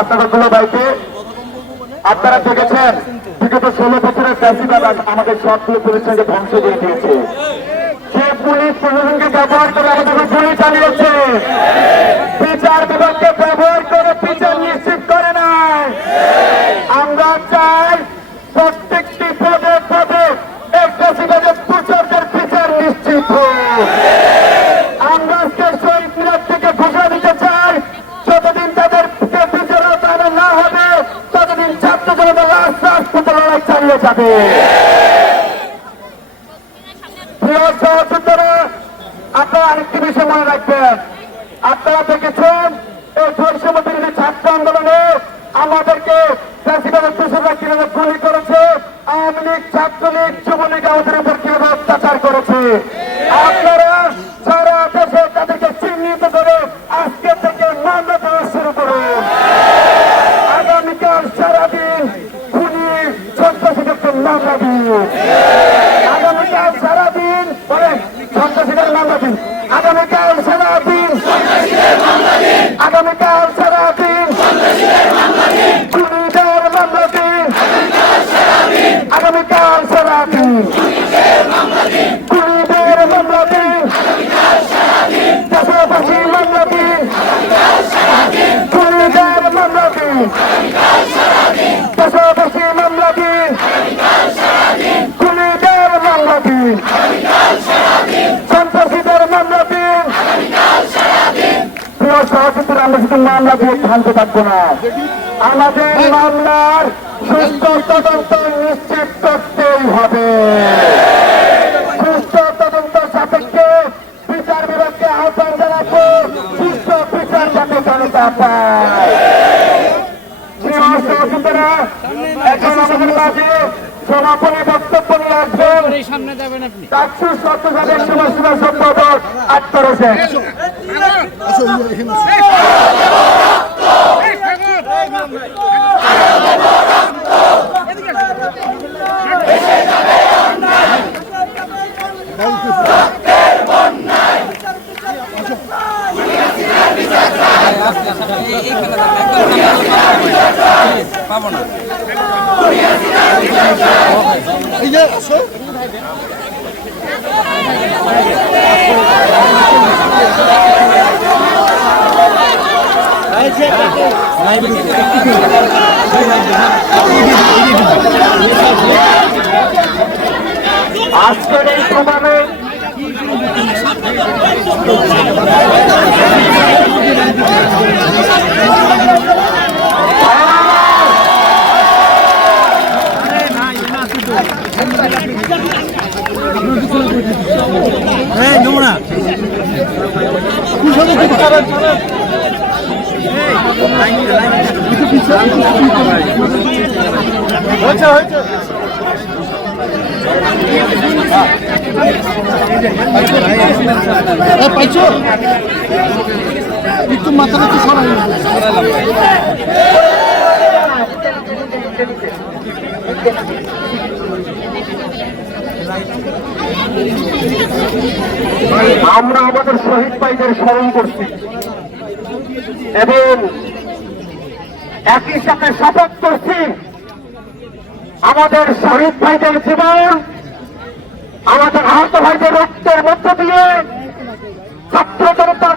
আপনারা গুলো বাইকে। আপনারা দেখেছেন, বিগত ষোলো বছরের চাষিবাদ আমাদের সবগুলো প্রতিষ্ঠানকে ধ্বংস করে দিয়েছে। সে পুলিশ প্রশাসনকে ব্যবহার করে আমাদের গুলি চালিয়েছে, বিচার বিভাগকে ব্যবহার করে বিচার নিশ্চিত করে নাই আমরা চাই প্রত্যেকটি পদে পদে এই চাষিবাদের প্রচারদের বিচার নিশ্চিত হোক আমরা আজকে শহীদ মিনার থেকে ঘোষণা দিতে চাই যতদিন তাদেরকে বিচারত আনা না হবে ততদিন ছাত্র জনতা রাস্তা রাজপথে লড়াই সহযোদ্ধারা আপনারা আরেকটি বিষয় মনে রাখবেন। আপনারা দেখেছেন, এই বৈষম্য বিরোধী ছাত্র আন্দোলনে আমাদেরকে গুলি করেছে। আওয়ামী লীগ, ছাত্রলীগ, যুবলীগ আমাদের উপর কীভাবে অত্যাচার করেছে? আমরা শুধু মামলা দিয়ে থামতে থাকব না। আমাদের মামলার সুস্থ তদন্ত নিশ্চিত করতেই হবে। সুস্থ তদন্ত সাপেক্ষে বিচার বিভাগকে আহ্বান জানাব সুস্থ বিচার যাতে জনতা পায় সহযোগীরা এখন আমাদের মাঝে সমাপনী বক্তব্য নিয়ে আসবেন চারশো সম্পাদক আত্মর হোসেন পাবো না আজকের এই প্রোগ্রামে পাইছো একটু মাথাটা একটু সরাই আমরা আমাদের শহীদ ভাইদের স্মরণ করছি। এবং একই সাথে শপথ করছি, আমাদের শহীদ ভাইদের জীবন, আমাদের আহত ভাইদের রক্তের মধ্য দিয়ে ছাত্র জনতার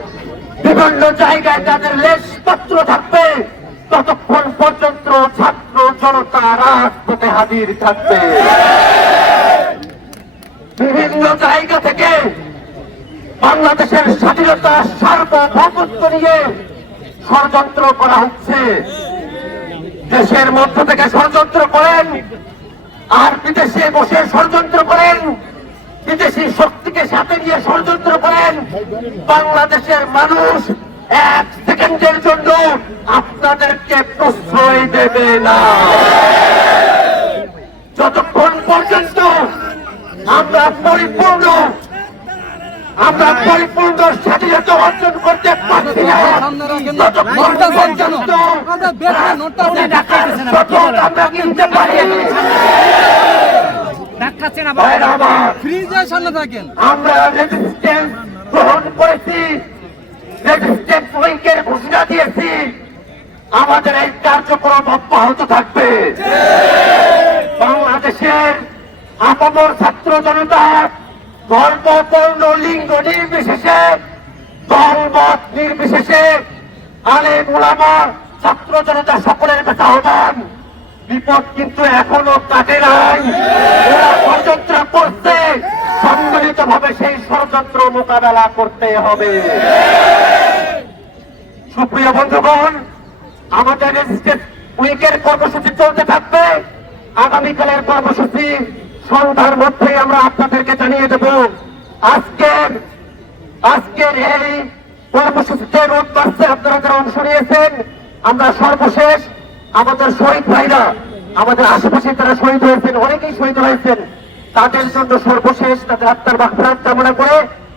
বিভিন্ন জায়গায় তাদের লেশ পত্র থাকবে, ততক্ষণ পর্যন্ত ছাত্র জনতা রাজপথে হাজির থাকবে। বিভিন্ন জায়গা থেকে বাংলাদেশের স্বাধীনতা সার্বভৌমত্ব নিয়ে ষড়যন্ত্র করা হচ্ছে। দেশের মধ্য থেকে ষড়যন্ত্র করেন, আর বিদেশে বসে ষড়যন্ত্র করেন বিদেশি শক্তিকে সাথে নিয়ে ষড়যন্ত্র করেন। বাংলাদেশের মানুষ এক সেকেন্ডের জন্য আপনাদেরকে প্রশ্রয় দেবে না। যতক্ষণ পর্যন্ত আমরা পরিপূর্ণ আমরা পরিপূর্ণ স্বাধীনতা অর্জন করতে পারছি না ততক্ষণ পর্যন্ত আমরা কিনতে পারি। আমার, ফ্রিজের সামনে থাকেন। আমরা রেজিস্ট্যান্স গ্রহণ করেছি। রেজিস্ট্যান্স ঘোষণা দিয়েছি। আমাদের এই কার্যক্রম অব্যাহত থাকবে। বাংলাদেশের আপামর ছাত্র জনতা ধর্ম বর্ণ লিঙ্গ নির্বিশেষে দলমত নির্বিশেষে আলেম ওলামা ছাত্র জনতা সকলের কাছে আহ্বান বিপদ কিন্তু এখনও কাটে নাই। ষড়যন্ত্র করছে। সম্মিলিত ভাবে সেই ষড়যন্ত্র মোকাবেলা করতে হবে। সুপ্রিয় বন্ধুগণ, আমাদের উইকের কর্মসূচি চলতে থাকবে। আগামীকালের কর্মসূচি সন্ধ্যার মধ্যে আমরা আপনাদেরকে জানিয়ে দেব। আজকের আজকের এই কর্মসূচিতে রোড মার্চে আপনারা যারা অংশ নিয়েছেন, আমরা সর্বশেষ আমাদের শহীদ ভাইরা, আমাদের আশেপাশে তারা শহীদ হয়েছেন, অনেকেই শহীদ হয়েছেন, তাদের জন্য সর্বশেষ তাদের আত্মার বাক্রাত কামনা করে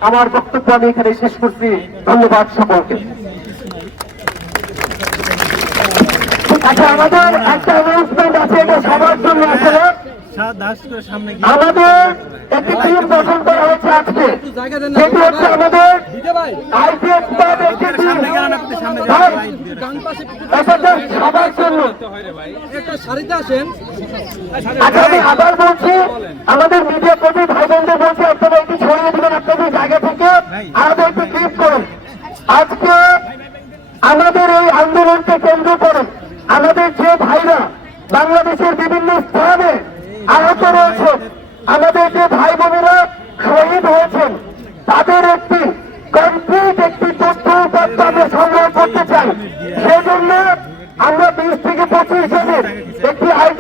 আমার বক্তব্য আমি এখানে শেষ করছি। ধন্যবাদ সকলকে। আচ্ছা আমাদের একটা অ্যানাউন্সমেন্ট আছে, এটা সবার জন্য আসলে। আমাদের একটি টিম গঠন করা হয়েছে আজকে। সেটি হচ্ছে আমাদের আইপিএস একটি টিম। সবার জন্য। আচ্ছা আমি আবার বলছি আমাদের মিডিয়া কর্মী ভাই বোনদের বলছি আপনারা একটু ছড়িয়ে দিবেন আপনাদের জায়গা থেকে। আমাদের একটু ক্লিপ করুন। আজকে আমাদের এই আন্দোলনকে কেন্দ্র করে আমাদের যে ভাইরা বাংলাদেশের বিভিন্ন স্থানে আহত রয়েছেন আমাদের যে ভাই বোনেরা শহীদ হয়েছেন, তাদের একটি কমপ্লিট একটি তথ্য উপাত্ত আমরা সংগ্রহ করতে চাই। সেজন্য আমরা বিশ থেকে পঁচিশ জনের একটি আইটি